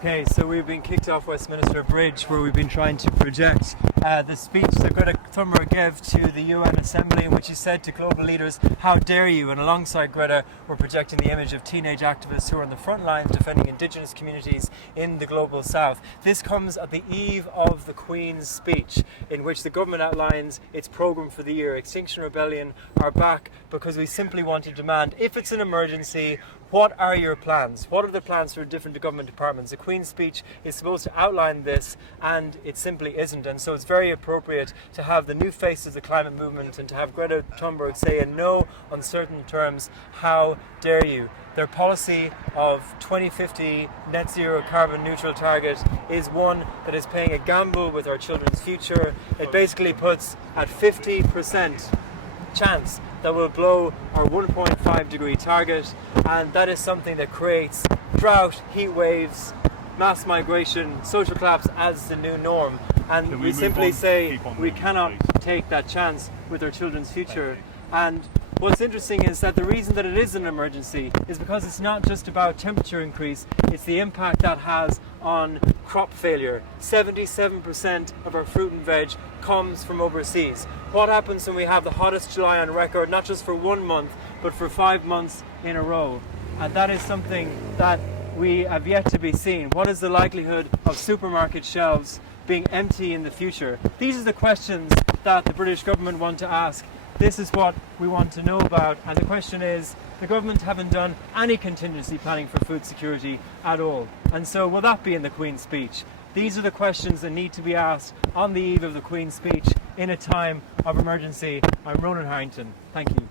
Okay, so we've been kicked off Westminster Bridge, where we've been trying to project the speech that Greta Thunberg gave to the UN Assembly, in which she said to global leaders, "How dare you?" And alongside Greta, we're projecting the image of teenage activists who are on the front lines defending indigenous communities in the global south. This comes at the eve of the Queen's speech, in which the government outlines its programme for the year. Extinction Rebellion are back because we simply want to demand, if it's an emergency, what are your plans? What are the plans for different government departments? The Queen's speech is supposed to outline this, and it simply isn't. And so it's very appropriate to have the new face of the climate movement and to have Greta Thunberg say in no uncertain terms, "How dare you?" Their policy of 2050 net zero carbon neutral target is one that is playing a gamble with our children's future. It basically puts at 50% chance that will blow our 1.5 degree target, and that is something that creates drought, heat waves, mass migration, social collapse as the new norm. And we simply say we cannot take that chance with our children's future. And what's interesting is that the reason that it is an emergency is because it's not just about temperature increase, it's the impact that has on crop failure. 77% of our fruit and veg comes from overseas. What happens when we have the hottest July on record, not just for 1 month, but for 5 months in a row? And that is something that we have yet to be seen. What is the likelihood of supermarket shelves being empty in the future? These are the questions that the British government want to ask. This is what we want to know about, and the question is, the government haven't done any contingency planning for food security at all. And so will that be in the Queen's speech? These are the questions that need to be asked on the eve of the Queen's speech in a time of emergency. I'm Ronan Harrington. Thank you.